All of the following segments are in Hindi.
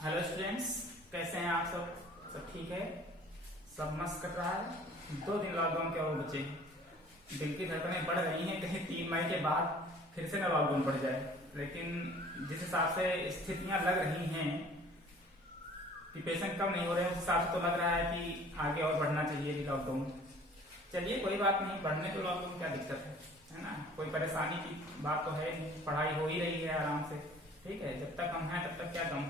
हेलो स्टूडेंट्स, कैसे हैं आप सब? सब ठीक है? सब मस्त कट रहा है। 2 दिन लॉकडाउन के और बचे, दिल की धड़कनें बढ़ रही हैं कहीं 3 मई के बाद फिर से ना लॉकडाउन बढ़ जाए। लेकिन जिस हिसाब से स्थितियां लग रही हैं कि पेशेंट कम नहीं हो रहे हैं, उस हिसाब से तो लग रहा है कि आगे और बढ़ना चाहिए लॉकडाउन। चलिए कोई बात नहीं, बढ़ने तो लॉकडाउन क्या दिक्कत है ना? कोई परेशानी की बात तो है नहीं, पढ़ाई हो ही रही है आराम से। ठीक है, जब तक हम हैं तब तक क्या कम।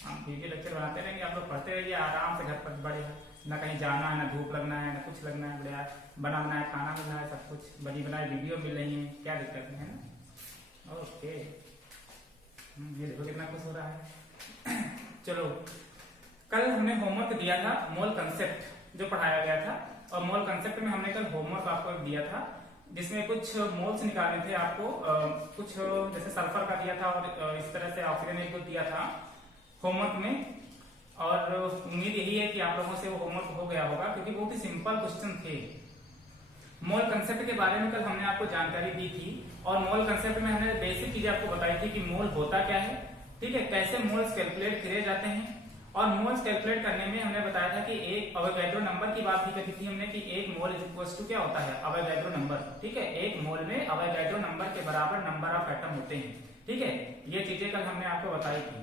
हम वीडियो लेक्चर बनाते रहेंगे, आप लोग पढ़ते रहिए आराम से, घर पर बड़े ना कहीं जाना है, ना धूप लगना है, ना कुछ लगना है। बढ़िया बना बनाया खाना मिल रहा है, सब कुछ बनी बनाई वीडियो मिल रही है, क्या दिक्कत है ना? ओके, ये देखो कितना खुश हो रहा है। चलो, कल हमने होमवर्क दिया था मोल कंसेप्ट जो पढ़ाया गया था, और मोल कंसेप्ट में हमने कल होमवर्क आपको दिया था जिसमें कुछ मोल्स निकालने थे आपको। कुछ जैसे सल्फर का दिया था और इस तरह से ऑक्सीजन को दिया था होमवर्क में। और उम्मीद यही है कि आप लोगों से वो होमवर्क हो गया होगा, क्योंकि बहुत ही सिंपल क्वेश्चन थे। मोल कंसेप्ट के बारे में कल हमने आपको जानकारी दी थी, और मोल कंसेप्ट में हमने बेसिक चीजें आपको बताई थी कि मोल होता क्या है, ठीक है, कैसे मोल्स कैलकुलेट करे जाते हैं। और मोल्स कैलकुलेट करने में हमने बताया था कि एक अवोगाड्रो नंबर की बात भी कही थी हमने कि एक मोल इज इक्वल टू क्या होता है, अवोगाड्रो नंबर। ठीक है, एक मोल में अवोगाड्रो नंबर के बराबर नंबर ऑफ एटम होते हैं। ठीक है, ये चीजें कल हमने आपको बताई थी।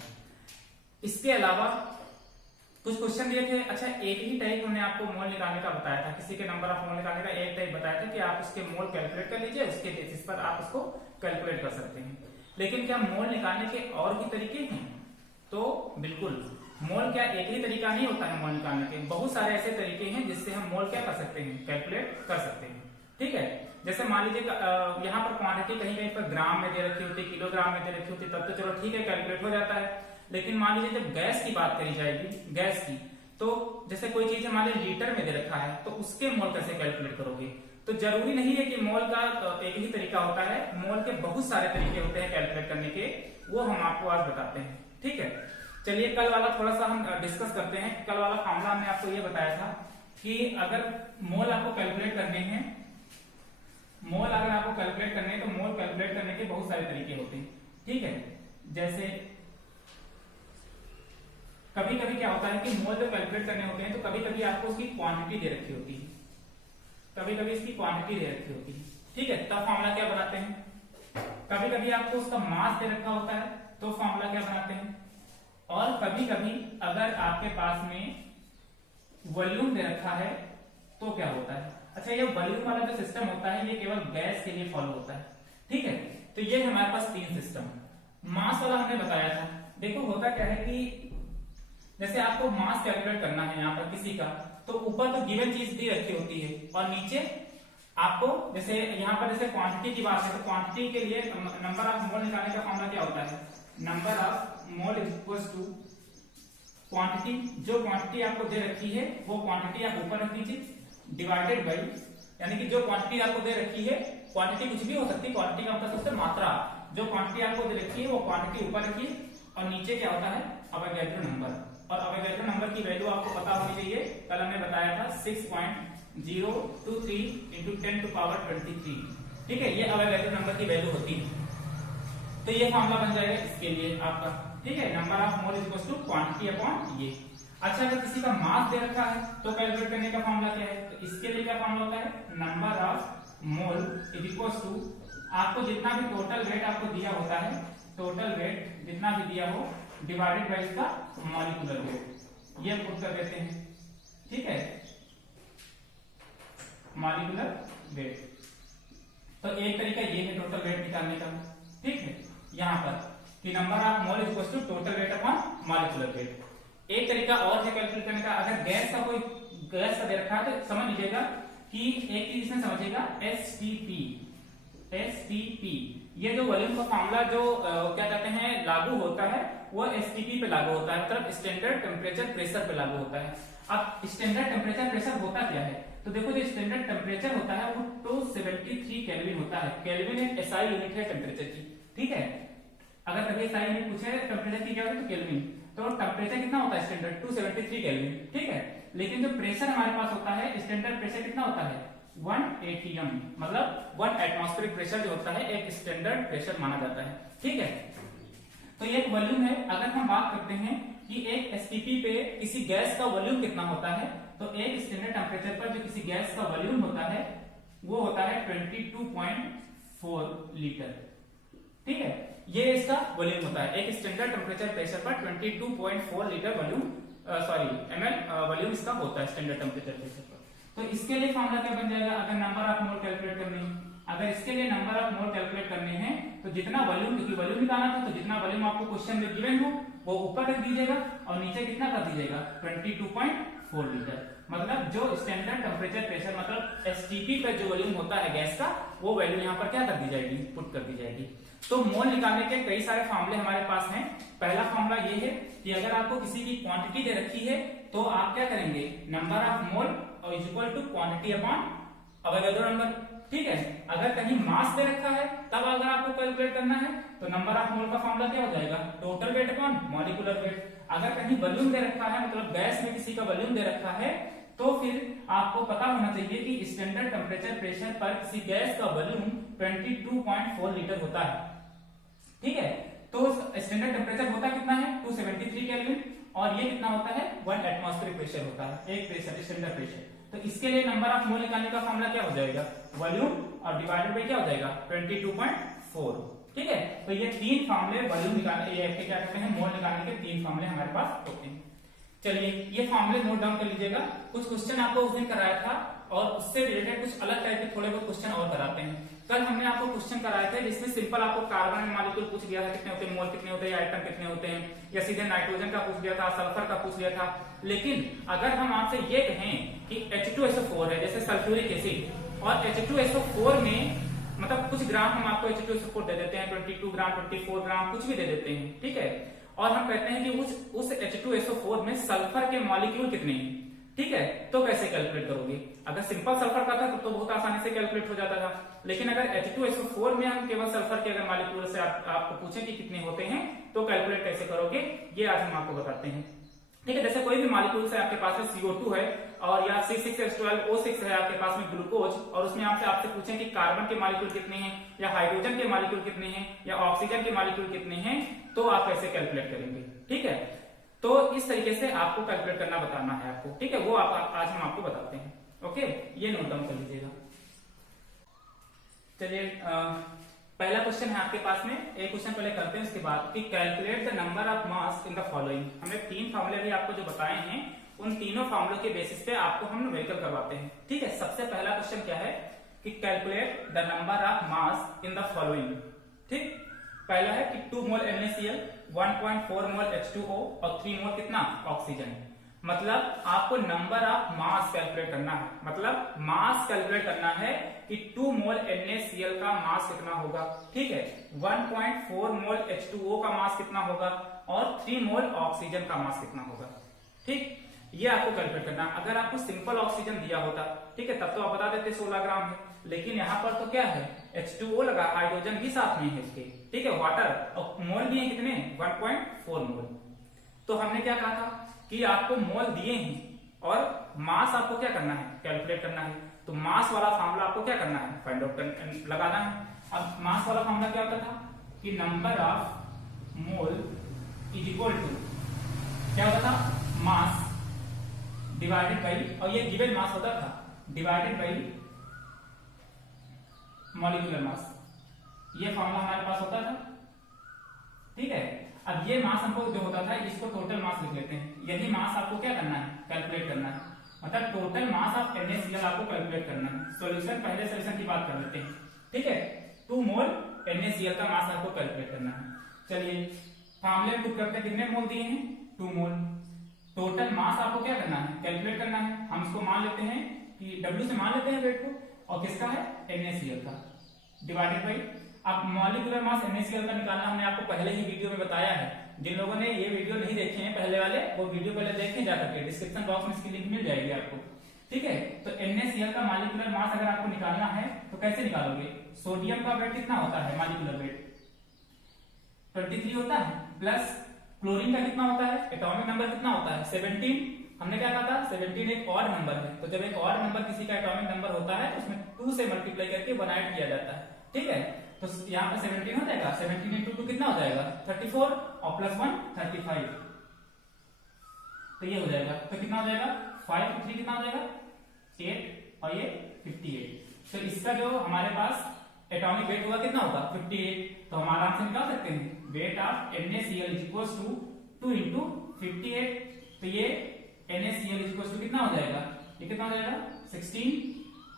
इसके अलावा कुछ क्वेश्चन दिए थे। अच्छा, एक ही टाइप हमने आपको मोल निकालने का बताया था, किसी के नंबर ऑफ मोल निकालने का एक टाइप बताया था कि आप उसके मोल कैलकुलेट कर लीजिए, उसके बेसिस पर आप उसको कैलकुलेट कर सकते हैं। लेकिन क्या मोल निकालने के और भी तरीके हैं? तो बिल्कुल, मोल क्या एक ही तरीका नहीं होता है मोल निकालने के, बहुत सारे ऐसे तरीके हैं जिससे हम मोल क्या कर सकते हैं, कैलकुलेट कर सकते हैं। ठीक है, जैसे मान लीजिए यहाँ पर क्वांटिटी कहीं कहीं पर ग्राम में दे रखी होती, किलोग्राम में दे रखी होती, तब तो चलो ठीक है, कैलकुलेट हो जाता है। लेकिन मान लीजिए जब गैस की बात करी जाएगी, गैस की, तो जैसे कोई चीज हमारे लीटर में दे रखा है, तो उसके मोल कैसे कैलकुलेट करोगे? तो जरूरी नहीं है कि मोल का एक ही तरीका होता है, मोल के बहुत सारे तरीके होते हैं कैलकुलेट करने के, वो हम आपको आज बताते हैं। ठीक है, चलिए कल वाला थोड़ा सा हम डिस्कस करते हैं। कल वाला फॉर्मूला हमने आपको ये बताया था कि अगर मोल आपको कैलकुलेट करने हैं, मोल अगर आपको कैलकुलेट करने हैं, तो मोल कैलकुलेट करने के बहुत सारे तरीके होते हैं। ठीक है, जैसे कभी कभी क्या होता है कि मोल जो कैलकुलेट करने होते हैं, तो कभी कभी आपको उसकी क्वांटिटी दे रखी होती है, कभी कभी इसकी क्वांटिटी दे रखी होती है। ठीक है, तब फॉर्मूला क्या बनाते हैं? कभी कभी आपको उसका मास दे रखा होता है, तो फॉर्मूला क्या बनाते हैं? और कभी कभी अगर आपके पास में वॉल्यूम दे रखा है तो क्या होता है? अच्छा, ये वॉल्यूम वाला जो सिस्टम होता है, ये केवल गैस के लिए फॉलो होता है। ठीक है, तो ये हमारे पास 3 सिस्टम। मास वाला हमने बताया था। देखो होता क्या है कि जैसे आपको मास कैलकुलेट करना है यहाँ पर किसी का, तो ऊपर तो गिवन चीज दी रखी होती है, और नीचे आपको जैसे यहाँ पर जैसे क्वांटिटी की बात है, तो क्वांटिटी के लिए नंबर ऑफ मोल निकालने का फॉर्मूला क्या होता है? Number of mole is equal to quantity, जो क्वांटिटी आपको दे रखी है वो क्वांटिटी आप ऊपर रख दीजिए, डिवाइडेड बाई, यानी कि जो क्वांटिटी आपको दे रखी है, क्वांटिटी कुछ भी हो सकती है, क्वांटिटी का मतलब सबसे मात्रा, जो क्वांटिटी आपको दे रखी है वो क्वांटिटी ऊपर रखिए, और नीचे क्या होता है? Avogadro number. और अवोगाड्रो नंबर की वैल्यू आपको पता होनी चाहिए, कल हमने बताया था 6.023 इंटू 10 टू पावर 23। ठीक है, ये अवोगाड्रो नंबर की वैल्यू होती है। तो ये फॉर्मूला बन जाएगा इसके लिए आपका। ठीक है, number of mole is equal to quantity upon ये। अच्छा, अगर किसी का मास दे रखा है तो कैलकुलेट करने का फॉर्मूला क्या है? तो इसके लिए क्या फॉर्मूला होता है? Number of mole is equal to, आपको जितना भी टोटल वेट आपको दिया होता है, टोटल वेट जितना भी दिया हो, डिवाइडेड बाई इसका मॉलिक्यूलर वेट, ये पुट कर देते हैं। ठीक है, मॉलिक्यूलर वेट। तो एक तरीका ये है टोटल वेट निकालने का। ठीक है, यहाँ पर कि number of mole is equal to total weight upon molecular weight. एक तरीका और है कैलकुलेट करने का, अगर गैस का कोई गैस का दे रखा है, तो समझ लीजिएगा कि एक चीज इसमें समझिएगा, एसटीपी। एसटीपी, ये जो वॉल्यूम का फॉर्मूला जो क्या कहते हैं लागू होता है, वो एसटीपी पे लागू होता है, मतलब स्टैंडर्ड टेम्परेचर प्रेशर पे लागू होता है। अब स्टैंडर्ड टेम्परेचर प्रेशर होता क्या है? तो देखो, जो स्टैंडर्ड टेम्परेचर होता है वो 273 केल्विन होता है। केल्विन एक एसआई यूनिट है टेम्परेचर की। ठीक है, अगर कभी एसआई यूनिट पूछे टेम्परेचर की क्या होती है, तो केल्विन। तो टेम्परेचर कितना होता है स्टैंडर्ड? 273 केल्विन। ठीक है, लेकिन जो प्रेशर हमारे पास होता है, स्टैंडर्ड प्रेशर कितना होता है? 1 atm, मतलब 1 एटमॉस्फेरिक प्रेशर जो होता है एक स्टैंडर्ड प्रेशर माना जाता है। ठीक है, तो ये एक वॉल्यूम है। अगर हम बात करते हैं कि एक एसटीपी पे किसी गैस का वॉल्यूम कितना होता है, तो एक स्टैंडर्ड टेम्परेचर पर जो किसी गैस का वॉल्यूम होता है वो होता है 22.4 लीटर। ठीक है, ये इसका वॉल्यूम होता है। एक स्टैंडर्ड टेम्परेचर प्रेशर पर 22.4 लीटर वॉल्यूम ml वॉल्यूम इसका होता है स्टैंडर्ड टेम्परेचर प्रेशर पर। तो इसके लिए फॉर्मूला क्या बन जाएगा, अगर नंबर ऑफ मोल कैलकुलेट करनी है, अगर इसके लिए नंबर ऑफ मोल कैलकुलेट करने हैं तो जितना वॉल्यूम, क्योंकि वॉल्यूम निकालना था, तो जितना वॉल्यूम आपको क्वेश्चन में गिवन हो वो ऊपर रख दीजिएगा और नीचे कितना कर दीजिएगा 22.4 लीटर। मतलब जो स्टैंडर्ड टेम्परेचर प्रेशर मतलब एसटीपी पर जो वॉल्यूम होता है गैस का, वो वैल्यू यहाँ पर क्या कर दी जाएगी, पुट कर दी जाएगी। तो मोल निकालने के कई सारे फॉर्मूले हमारे पास हैं। पहला फॉर्मूला ये है कि अगर आपको किसी की क्वांटिटी दे रखी है तो आप क्या करेंगे, number of mole is equal to quantity upon available number. ठीक है, अगर कहीं मास दे रखा है तब अगर आपको कैलकुलेट करना है तो नंबर ऑफ मोल का फॉर्मूला क्या हो जाएगा, total weight upon molecular wait. अगर कहीं वॉल्यूम दे रखा है, मतलब गैस में किसी का वॉल्यूम दे रखा है, तो फिर आपको पता होना चाहिए कि स्टैंडर्ड टेम्परेचर प्रेशर पर किसी गैस का वॉल्यूम 22.4 लीटर होता है। ठीक है, तो स्टैंडर्ड टेम्परेचर होता कितना है 273 केल्विन, और ये कितना होता है 1 एटमॉस्फेरिक प्रेशर होता है, एक प्रेशर स्टैंडर्ड प्रेशर। तो इसके लिए नंबर ऑफ मोल निकालने का फॉर्मूला क्या हो जाएगा, वॉल्यूम और डिवाइडेड बाय क्या हो जाएगा 22.4। ठीक है, तो ये तीन फॉर्मूले वॉल्यूम निकालने, ये क्या कहते हैं मोल निकालने के तीन फॉर्मूले हमारे पास होते हैं। चलिए ये फॉर्मूले नोट डाउन कर लीजिएगा। कुछ क्वेश्चन आपको उस दिन कराया था और उससे रिलेटेड कुछ अलग टाइप के थोड़े बहुत क्वेश्चन और कराते हैं। कल हमने आपको क्वेश्चन कराए थे जिसमें सिंपल आपको कार्बन मॉलिक्यूल पूछ लिया था, कितने होते हैं मोल, कितने होते हैं, आइटम कितने होते हैं, या सीधे नाइट्रोजन का पूछ लिया था, सल्फर का पूछ लिया था। लेकिन अगर हम आपसे ये कहें कि H2SO4 है, जैसे सल्फ्यूरिक एसिड, और H2SO4 में मतलब कुछ ग्राम हम आपको H2SO4 दे देते हैं, 22 ग्राम 24 ग्राम कुछ भी दे देते हैं। ठीक है, और हम कहते हैं कि उस H2SO4 में सल्फर के मॉलिक्यूल कितने हैं। ठीक है, तो कैसे कैलकुलेट करोगे, अगर सिंपल सल्फर का था तो बहुत आसानी से कैलकुलेट हो जाता था। लेकिन अगर H2SO4 में हम केवल सल्फर के अगर मॉलिक्यूल से आपको पूछें कि कितने होते हैं तो कैलकुलेट कैसे करोगे, ये आज हम आपको बताते हैं। ठीक है, जैसे कोई भी मॉलिक्यूल से आपके पास में CO2 है और या C6H12O6 है आपके पास में ग्लूकोज, और उसमें आपसे पूछें कि कार्बन के मॉलिक्यूल कितने हैं, या हाइड्रोजन के मॉलिक्यूल कितने हैं, या ऑक्सीजन के मॉलिक्यूल कितने हैं, तो आप कैसे कैलकुलेट करेंगे। ठीक है, तो इस तरीके से आपको कैलकुलेट करना बताना है आपको। ठीक है, वो आज हम आपको बताते हैं। ओके, ये नोट डाउन कर लीजिएगा। चलिए पहला क्वेश्चन है आपके पास में, एक क्वेश्चन पहले करते हैं उसके बाद कि calculate the number of mass in the following. हमने तीन फॉर्मूले भी आपको जो बताए हैं उन तीनों फॉर्मूलों के बेसिस पे आपको हम न्यूमेरिकल करवाते हैं। ठीक है, सबसे पहला क्वेश्चन क्या है कि calculate the number of mass in the following. ठीक, पहला है कि 2 मोल NaCl, 1.4 मोल H2O और 3 मोल कितना ऑक्सीजन। मतलब आपको नंबर ऑफ मास कैलकुलेट करना है, मतलब मास कैलकुलेट करना है कि 2 मोल NaCl का मास कितना होगा। ठीक है, 1.4 मोल H2O का मास कितना होगा और 3 मोल ऑक्सीजन का मास कितना होगा। ठीक, ये आपको कैलकुलेट करना। अगर आपको सिंपल ऑक्सीजन दिया होता, ठीक है, तब तो आप बता देते 16 ग्राम है, लेकिन यहाँ पर तो क्या है H2O लगा, हाइड्रोजन भी साथ में है इसके। ठीक है, वाटर, और मोल दिए कितने 1.4 मोल। तो हमने क्या कहा था कि आपको मोल दिए हैं और मास आपको क्या करना है, कैलकुलेट करना है। तो मास वाला फार्मूला आपको क्या करना है, फाइंड आउट लगाना है। अब मास वाला फार्मूला क्या होता था कि number of mole is equal to क्या होता था, मास डिवाइडेड बाई, और ये गिवन मास होता था, डिवाइडेड बाई मॉलिक्यूलर मास। ये फॉर्मूला हमारे पास होता था। ठीक है, अब ये मास हमको जो होता था इसको टोटल मास लिख लेते हैं। यही मास आपको क्या करना है, कैलकुलेट करना है, मतलब टोटल मास ऑफ NaCl आपको कैलकुलेट करना है। सॉल्यूशन, पहले सॉल्यूशन की बात कर लेते हैं। ठीक है, 2 मोल NaCl का मास आपको कैलकुलेट करना है। चलिए फॉर्मूले पुट करते हैं, कितने मोल दिए हैं 2 मोल। टोटल मास आपको क्या करना है, कैलकुलेट करना है। हम इसको मान लेते हैं कि W से मान लेते हैं वेट को, और किसका है NaCl का, डिवाइडेड बाई। अब मॉलिक्यूलर मास NaCl का निकालना हमने आपको पहले ही वीडियो में बताया है। जिन लोगों ने ये वीडियो नहीं देखे हैं पहले वाले, वो वीडियो पहले देखें जाकर के, डिस्क्रिप्शन बॉक्स में इसकी लिंक मिल जाएगी आपको। ठीक है, तो NaCl का मॉलिक्यूलर मास अगर आपको निकालना है तो कैसे निकालोगे, सोडियम का वेट कितना होता है, मॉलिक्यूलर वेट 23 होता है, प्लस क्लोरीन का कितना होता है, एटॉमिक नंबर कितना होता है 17। हमने क्या कहा था 17 एक ऑड नंबर है, तो जब एक ऑड नंबर किसी का एटॉमिक नंबर होता है तो उसमें 2 से मल्टीप्लाई करके 1 ऐड किया जाता है। ठीक है, तो यहाँ पे 17 हो जाएगा, 17 इंटू 2 कितना हो जाएगा 34 और प्लस 1 35, तो ये हो जाएगा। तो कितना हो जाएगा 5 to 3 कितना हो जाएगा 8 और ये 58। तो इसका जो हमारे पास एटॉमिक वेट होगा कितना होगा 58। तो हम आराम से निकाल सकते हैं weight of NaCl equals to 2 into 58। तो ये NaCl इक्वल्स टू कितना हो जाएगा, ये कितना हो जाएगा 16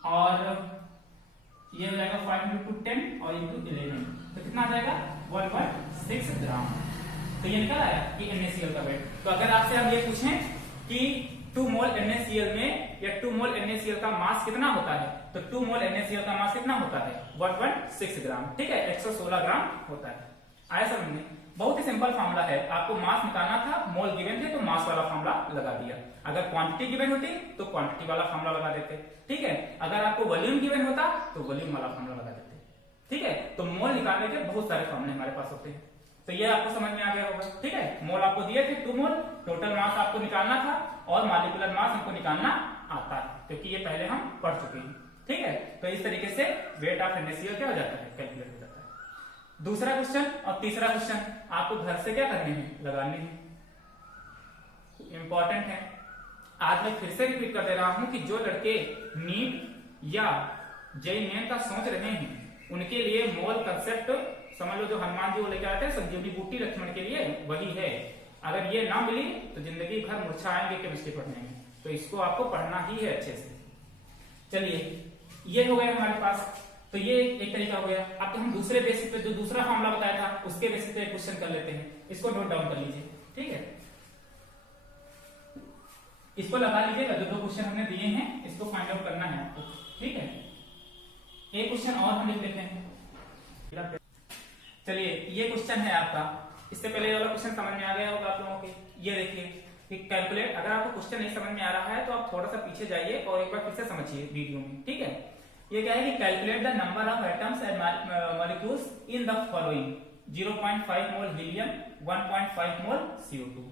और ये हो जाएगा 5 इंटू 10 और इंटू 11, तो कितना आ जाएगा 1.6 ग्राम। तो ये निकल आया कि NaCl का वेट। तो अगर आपसे हम ये पूछें कि 2 मोल NaCl में या 2 मोल NaCl का मास कितना होता है, तो 2 मोल NaCl का मास कितना होता है 1.6 ग्राम, ठीक है 116 ग्राम होता है। आया समझ में? बहुत ही सिंपल फार्मूला है। आपको मास निकालना था, मोल गिवन थे तो मास वाला फार्मूला लगा दिया। अगर क्वांटिटी गिवन होती तो क्वांटिटी वाला फार्मूला लगा देते, ठीक है। अगर आपको वॉल्यूम गिवन होता तो वॉल्यूम वाला फार्मूला लगा देते, ठीक है। तो मोल निकालने के बहुत सारे फार्मूले हमारे पास होते हैं। तो ये आपको समझ में आ गया होगा, ठीक है। मोल आपको दिए थे 2 मोल, टोटल मास आपको निकालना था और मॉलिक्यूलर मास हमको निकालना आता है, क्योंकि ये पहले हम पढ़ चुके हैं, ठीक है। तो इस तरीके से वेट ऑफ NaCl क्या हो जाता है, कैलकुलेट हो जाता है। दूसरा क्वेश्चन और तीसरा क्वेश्चन आपको घर से क्या करने हैं, लगाने हैं, इंपॉर्टेंट है। आज मैं फिर से रिपीट कर दे रहा हूं कि जो लड़के नीट या जेईई मेन का सोच रहे हैं उनके लिए मोल कंसेप्ट समझ लो, जो हनुमान जी वो लेकर आते हैं संजीवनी बूटी लक्ष्मण के लिए, वही है। अगर ये ना मिली तो जिंदगी भर मूर्छा आएंगे केमिस्ट्री पढ़ने में, तो इसको आपको पढ़ना ही है अच्छे से। चलिए ये हो गया हमारे पास, तो ये एक तरीका हो गया। अब तो हम दूसरे बेसिस पे जो दूसरा फार्मूला बताया था उसके बेसिस पे क्वेश्चन कर लेते हैं। इसको नोट डाउन कर लीजिए, ठीक है। इसको लगा लीजिएगा, जो 2 क्वेश्चन हमने दिए हैं इसको फाइंड आउट करना है आपको, ठीक है। एक क्वेश्चन और हम लिख लेते हैं। चलिए ये क्वेश्चन है आपका, इससे पहले वाला क्वेश्चन समझ में आ गया होगा आप लोगों के। ये देखिए कि कैलकुलेट, अगर आपको क्वेश्चन नहीं समझ में आ रहा है तो आप थोड़ा सा पीछे जाइए और एक बार फिर से समझिए वीडियो में, ठीक है। ये क्या है कि calculate the number of atoms and molecules in the following 0.5 mole helium, 1.5 mole CO2।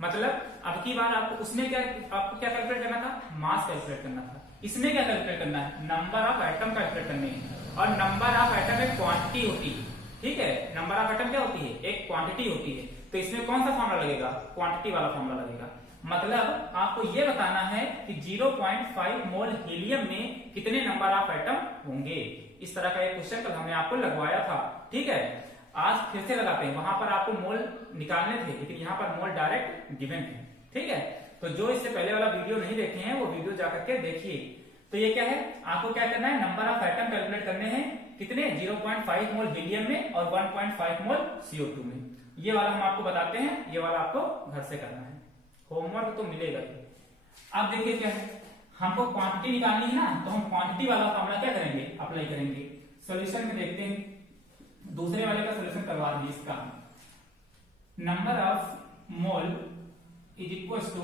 मतलब अब की बार आपको उसमें क्या, आपको क्या कैलकुलेट करना था, मास कैलकुलेट करना था। इसमें क्या कैलकुलेट करना है, नंबर ऑफ एटम कैलकुलेट करने हैं। और नंबर ऑफ एटम एक क्वांटिटी होती है, ठीक है। नंबर ऑफ एटम क्या होती है, एक क्वांटिटी होती है। तो इसमें कौन सा फार्मूला लगेगा, क्वांटिटी वाला फार्मूला लगेगा। मतलब आपको ये बताना है कि 0.5 मोल हीलियम में कितने नंबर ऑफ एटम होंगे। इस तरह का एक क्वेश्चन कल हमने आपको लगवाया था, ठीक है। आज फिर से लगाते हैं, वहां पर आपको मोल निकालने थे लेकिन यहाँ पर मोल डायरेक्ट गिवन है, ठीक है। तो जो इससे पहले वाला वीडियो नहीं देखे हैं वो वीडियो जाकर के देखिए। तो ये क्या है, आपको क्या करना है, नंबर ऑफ एटम कैलकुलेट करने हैं कितने, 0.5 मोल हीलियम में और 1.5 मोल CO2 में। ये वाला हम आपको बताते हैं, ये वाला आपको घर से करना है, होमवर्क तो मिलेगा ही। अब देखिए क्या है, हमको क्वांटिटी निकालनी है ना, तो हम क्वांटिटी वाला फॉर्मूला क्या करेंगे, अप्लाई करेंगे। सॉल्यूशन में देखते हैं, दूसरे वाले का सॉल्यूशन करवा दीजिए। इसका number of mole is equal to,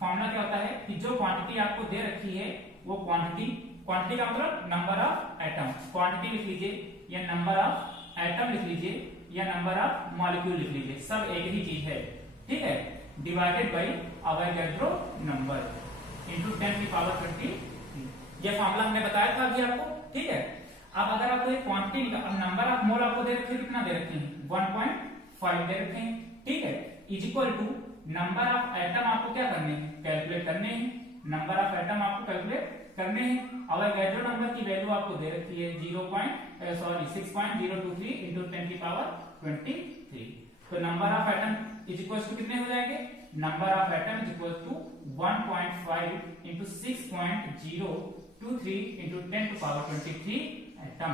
formula क्या होता है कि जो क्वांटिटी आपको दे रखी है वो क्वांटिटी का मतलब नंबर ऑफ एटम, क्वांटिटी लिख लीजिए या नंबर ऑफ एटम लिख लीजिए या नंबर ऑफ मॉलिक्यूल लिख लीजिए, सब एक ही चीज है, ठीक है। Divided by Avogadro number into 10 की पावर 20। ये फॉर्मूला हमने बताया था अभी आपको, ठीक है। अब अगर आपको एक क्वांटिटी का नंबर ऑफ मोल आपको दे रखे हैं, कितना दे रखे हैं 1.5 दे रखे हैं, ठीक है। Is equal to number of atom आपको क्या करने हैं, कैलकुलेट करने हैं। नंबर ऑफ एटम आपको कैलकुलेट करने हैं। अवोगाड्रो नंबर की वैल्यू आपको दे रखी है 6.023 इंटू 10 की पावर 23। तो number of atom is equal to कितने हो जाएंगे, number of atom is equal to 1.5 into 6.023 into 10 की पावर 23 एटम,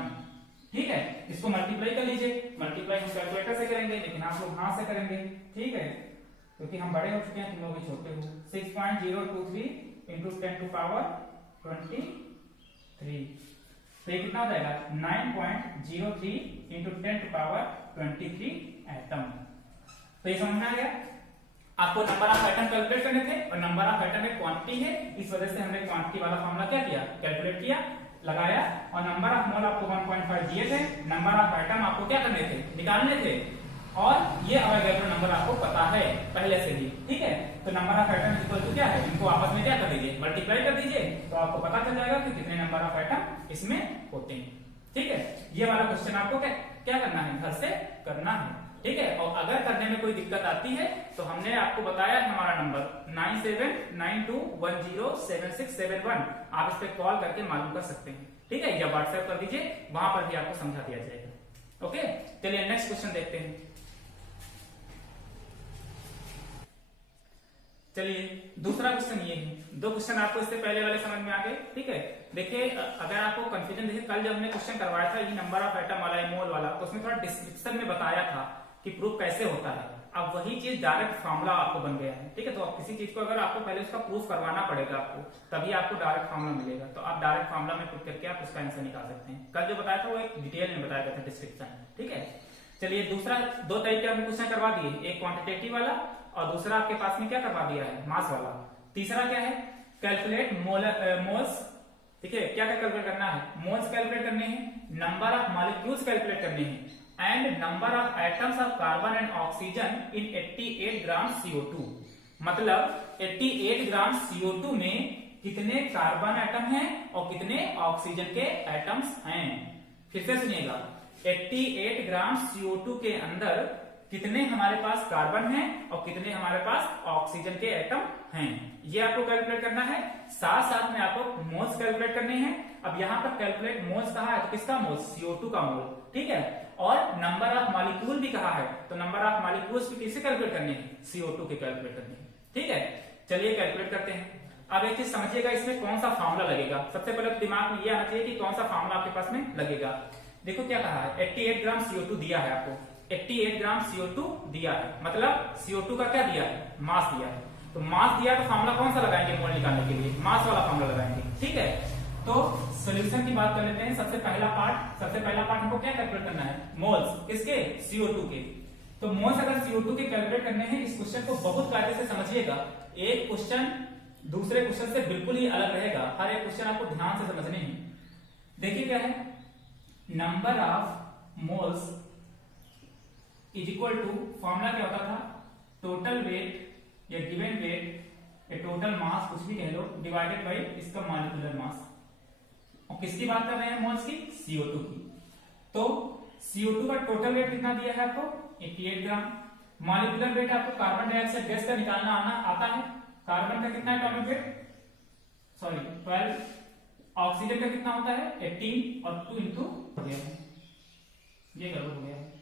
ठीक है। इसको मल्टीप्लाई कर लीजिए, मल्टीप्लाई हम कैलकुलेटर से करेंगे लेकिन आप लोग हाथ से करेंगे, ठीक है, क्योंकि हम बड़े हो चुके हैं, तुम लोग भी छोटे हो। 6.023 इंटू 10 टू पावर 23, तो ये कितना हो जाएगा 9.03 इंटू 10 टू पावर 23 एटम। तो ये समझ में आ गया। आपको नंबर ऑफ एटम कैलकुलेट करने थे और नंबर ऑफ एटम एक क्वांटिटी है, इस वजह से हमने क्वांटिटी वाला फॉर्मूला क्या किया, कैलकुलेट किया, लगाया। और नंबर ऑफ मोल आपको 1.5 दिए थे, नंबर ऑफ एटम आपको क्या करने थे, निकालने थे। और ये अवोगाड्रो नंबर आपको पता है पहले से ही, ठीक है। तो number of atom equal to क्या है, इनको आपस में क्या कर दीजिए, मल्टीप्लाई कर दीजिए, तो आपको पता चल जाएगा कि कितने नंबर ऑफ एटम इसमें होते हैं। ठीक है, ये वाला क्वेश्चन आपको क्या करना है, घर से करना है। ठीक है, और अगर करने में कोई दिक्कत आती है तो हमने आपको बताया है हमारा नंबर 9792107671, आप इस पे कॉल करके मालूम कर सकते हैं। ठीक है, या व्हाट्सएप कर दीजिए, वहां पर भी आपको समझा दिया जाएगा। ओके, चलिए नेक्स्ट क्वेश्चन देखते हैं। चलिए दूसरा क्वेश्चन ये है, दो क्वेश्चन आपको इससे पहले वाले समझ में आ गए। ठीक है, देखिए अगर आपको कंफ्यूजन, देखिए कल जब हमने क्वेश्चन करवाया था ये नंबर ऑफ एटम वाला, मोल वाला, तो उसमें थोड़ा डिस्क्रिप्शन में बताया था कि प्रूफ कैसे होता है। अब वही चीज डायरेक्ट फॉर्मूला आपको बन गया है। ठीक है, तो आप किसी चीज को अगर आपको पहले उसका प्रूफ करवाना पड़ेगा आपको, तभी आपको डायरेक्ट फॉर्मूला मिलेगा। तो आप डायरेक्ट फॉर्मूला में पुट करके आप उसका आंसर निकाल सकते हैं। कल जो बताया था वो एक डिटेल में बताया गया था डिस्क्रिप्शन। ठीक है, चलिए दूसरा, दो तरीके हमने क्वेश्चन करवा दिए, एक क्वांटिटेटिव वाला और दूसरा आपके पास में क्या करवा दिया है, मास वाला। तीसरा क्या है, कैलकुलेट मोल्स। ठीक है, क्या क्या कैलकुलेट करना है, मोल्स कैलकुलेट करने हैं, नंबर ऑफ मॉलिक्यूल्स कैलकुलेट करने हैं and number of atoms of carbon and oxygen in 88 gram CO2। मतलब 88 ग्राम CO2 में कितने कार्बन एटम हैं और कितने ऑक्सीजन के एटम्स हैं। फिर से सुनिएगा, 88 ग्राम CO2 के अंदर कितने हमारे पास कार्बन हैं और कितने हमारे पास ऑक्सीजन के एटम हैं, ये आपको कैलकुलेट करना है। साथ साथ में आपको मोल्स कैलकुलेट करने हैं। अब यहाँ पर कैलकुलेट मोल्स कहा है, तो किसका मोल, CO2 का मोल। ठीक है, और नंबर ऑफ मॉलिक्यूल भी कहा है, तो नंबर ऑफ मॉलिक्यूल्स भी किसे कैलकुलेट करने हैं, CO2 के कैलकुलेट करने हैं। ठीक है, चलिए कैलकुलेट करते हैं। अब एक चीज समझिएगा, इसमें कौन सा फॉर्मूला लगेगा। सबसे पहले दिमाग में ये आना चाहिए कि कौन सा फॉर्मूला आपके पास में लगेगा। देखो क्या कहा है, 88 ग्राम CO2 दिया है आपको, 88 ग्राम CO2 दिया है, मतलब CO2 का क्या दिया है, मास दिया है। तो मास दिया तो फॉर्मूला कौन सा लगाएंगे मोल निकालने के लिए, मास वाला फॉर्मूला लगाएंगे। ठीक है, तो सॉल्यूशन की बात कर लेते हैं। सबसे पहला पार्ट हमको क्या कैलकुलेट करना है, मोल्स किसके, CO2 के। तो मोल्स अगर CO2 के कैलकुलेट करने हैं, इस क्वेश्चन को बहुत कायदे से समझिएगा। एक क्वेश्चन दूसरे क्वेश्चन से बिल्कुल ही अलग रहेगा, हर एक क्वेश्चन आपको ध्यान से समझने हैं। देखिए क्या है, number of moles is equal to, formula क्या होता था, टोटल वेट या गिवन वेट या टोटल मास, कुछ भी कह लो, डिवाइडेड बाई इसका मॉलिक्यूलर मास। और किसकी बात कर रहे हैं, मोल्स की, CO2 की। तो CO2 का टोटल वेट कितना दिया है आपको, 88 ग्राम। मॉलिक्यूलर वेट आपको कार्बन डाइऑक्साइड गैस का निकालना आता है। कार्बन का कितना एटॉमिक वेट, सॉरी 12, ऑक्सीजन का कितना होता है 18, और 2 इंटू हो गया है, ये गड़बड़ हो गया है,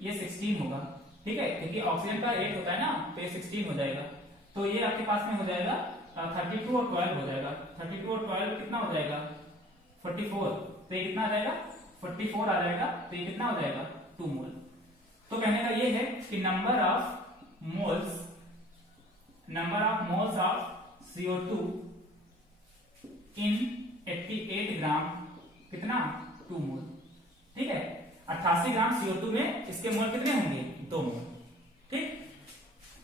ये 16 होगा। ठीक है, क्योंकि ऑक्सीजन का 8 होता है ना, तो ये 16 हो जाएगा। तो ये आपके पास में हो जाएगा 32 और 12 हो जाएगा। 32 और 12 कितना हो जाएगा, 44। तो ये कितना आ जाएगा, 44 आ जाएगा। तो ये कितना हो जाएगा, 2 मोल। तो कहने का ये है कि number of moles of CO2 इन 88 ग्राम कितना, 2 मोल। ठीक है, 88 ग्राम CO2 में इसके मोल कितने होंगे, 2 मोल। ठीक,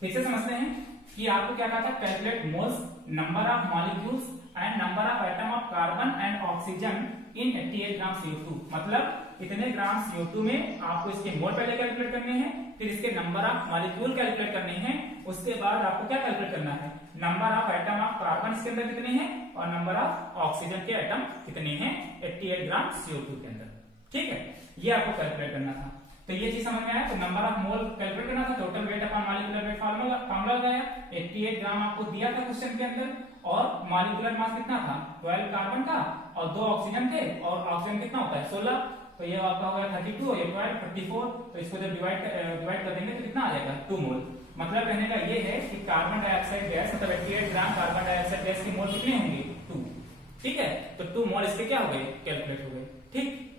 फिर से समझते हैं कि आपको क्या कहा था, calculate moles, number of molecules and number of atom of carbon and oxygen in 88 gram CO2। मतलब इतने ग्राम CO2 में आपको इसके मोल पहले कैलकुलेट करने हैं, फिर इसके नंबर ऑफ मॉलिक्यूल कैलकुलेट करने हैं, उसके बाद आपको क्या कैलकुलेट करना है, number of atom of carbon इसके अंदर कितने हैं और नंबर ऑफ ऑक्सीजन के एटम कितने हैं 88 ग्राम CO2 के अंदर। ठीक है, ये आपको कैलकुलेट करना था। तो ये चीज समझ में आया। तो नंबर ऑफ मोल कैलकुलेट करना था, total weight upon molecular wait formula लगाया, 88 ग्राम आपको दिया था क्वेश्चन के अंदर, और मॉलिक्यूलर मास कितना था, 12 कार्बन का और 2 ऑक्सीजन थे, और ऑक्सीजन कितना होता है 16। तो ये आपका हो गया 32 और ये 12 34। तो इसको जब डिवाइड कर देंगे तो कितना आ जाएगा, 2 मोल। मतलब कहने का ये है कि कार्बन डाइऑक्साइड गैस, मतलब 88 ग्राम कार्बन डाइऑक्साइड गैस के मोल कितने होंगे, 2। ठीक है, तो 2 मोल इसके क्या हो गए, कैलकुलेट हो गए। ठीक,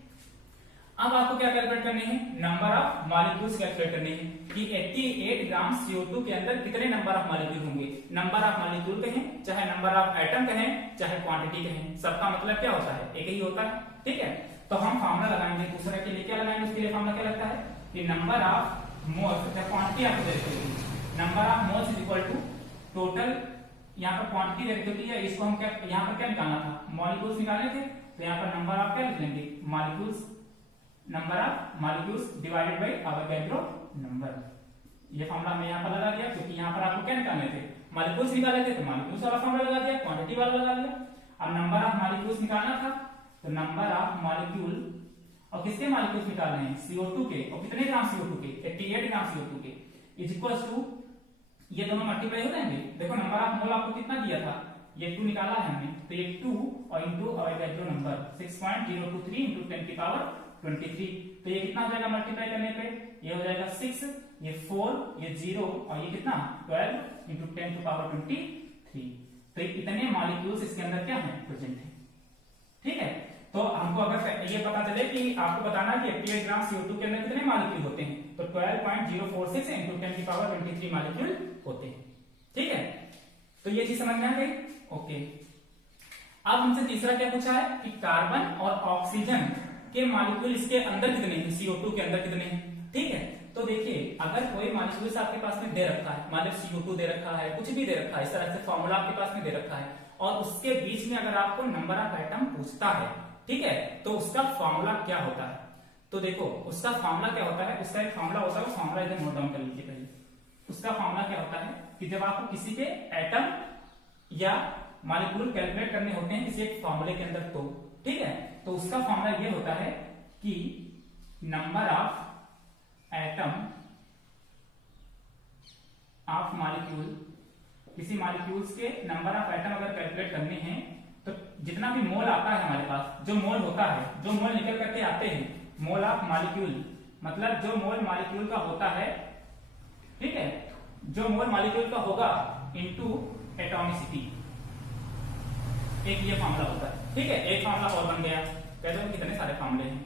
अब आपको क्या कैलकुलेट करने हैं, नंबर ऑफ मॉलिक्यूल्स कैलकुलेट करने हैं कि 88 ग्राम CO2 के अंदर कितने नंबर ऑफ मॉलिक्यूल होंगे। नंबर ऑफ मॉलिक्यूल कहें, चाहे नंबर ऑफ एटम कहें, चाहे क्वांटिटी कहें, सबका मतलब क्या होता है, एक ही होता है। ठीक है, तो हम फॉर्मूला लगाएंगे दूसरे के लिए, क्या लगाएंगे उसके लिए फॉर्मूला क्या लगता है कि नंबर ऑफ मोल्स, या क्वांटिटी आपको दे दी है, number of moles is equal to total, यहाँ पर क्वांटिटी दे दी है, इसको हम क्या, यहाँ पर क्या निकालना था, मॉलिक्यूल्स निकालने थे, तो यहाँ पर नंबर ऑफ क्या लिख लेंगे, molecules, number of molecules divided by Avogadro number. ये फॉर्मूला मैं यहाँ पर लगा दिया, क्योंकि यहाँ पर आपको क्या निकालने थे, मॉलिक्यूल्स निकालने थे, तो मॉलिक्यूल्स वाला फॉर्मूला लगा दिया, क्वांटिटी वाला लगा दिया। अब नंबर ऑफ मॉलिक्यूल्स निकालना था, तो नंबर ऑफ मॉलिक्यूल और किसके मॉलिक्यूल्स निकाल रहे हैं, CO2 के, और कितने ग्राम CO2 के, 88 ग्राम CO2 के, इज इक्वल्स टू, ये दोनों मल्टीप्लाई हो जाएंगे। देखो नंबर ऑफ मोल आपको कितना दिया था, ये 2 निकाला है हमने, तो ये 2 और इंटू अवोगाड्रो नंबर 6.023 इंटू 10 की पावर 23, तो ये कितना हो जाएगा मल्टीप्लाई करने पे, ये हो जाएगा 6, ये 4, ये 0 और ये कितना 12 इंटू 10 की पावर 23। तो इतने मॉलिक्यूल्स इसके अंदर क्या है, प्रेजेंट है। ठीक है, तो हमको अगर ये पता चले कि आपको बताना कि 88 ग्राम CO2 के अंदर कितने मॉलिक्यूल होते हैं, तो 12.046 इंटू 10 की पावर 23 मॉलिक्यूल होते हैं। ठीक है, तो ये चीज समझ में आ गई। ओके, अब हमसे तीसरा क्या पूछा है कि कार्बन और ऑक्सीजन के मॉलिक्यूल इसके अंदर कितने हैं, CO2 के अंदर कितने हैं। ठीक है, तो देखिए अगर कोई मॉलिक्यूल्स आपके पास में दे रखा है, मान लो CO2 दे रखा है, कुछ भी दे रखा है, इस तरह से फॉर्मूला आपके पास में दे रखा है, और उसके बीच में अगर आपको नंबर ऑफ एटम पूछता है, ठीक है, तो उसका फॉर्मूला क्या होता है। तो देखो उसका फॉर्मूला क्या होता है, उसका एक फॉर्मूला होता है, वो फॉर्मूला इधर नोट डाउन कर लीजिए पहले। उसका फॉर्मूला क्या होता है कि जब आपको किसी के एटम या मॉलिक्यूल कैलकुलेट करने होते हैं किसी एक फॉर्मूले के अंदर, तो ठीक है, तो उसका फॉर्मूला ये होता है कि number of atom of molecule, किसी मॉलिक्यूल्स के नंबर ऑफ एटम अगर कैलकुलेट करने हैं तो जितना भी मोल आता है हमारे पास, जो मोल होता है, जो मोल निकल करके आते हैं, मोल ऑफ मॉलिक्यूल मतलब जो मोल मॉलिक्यूल का होता है, ठीक है, जो मोल मॉलिक्यूल का होगा इनटू एटॉमिसिटी, एक ये फार्मूला होता है। ठीक है, एक फार्मूला और बन गया, कहते हैं कितने सारे फार्मूले हैं,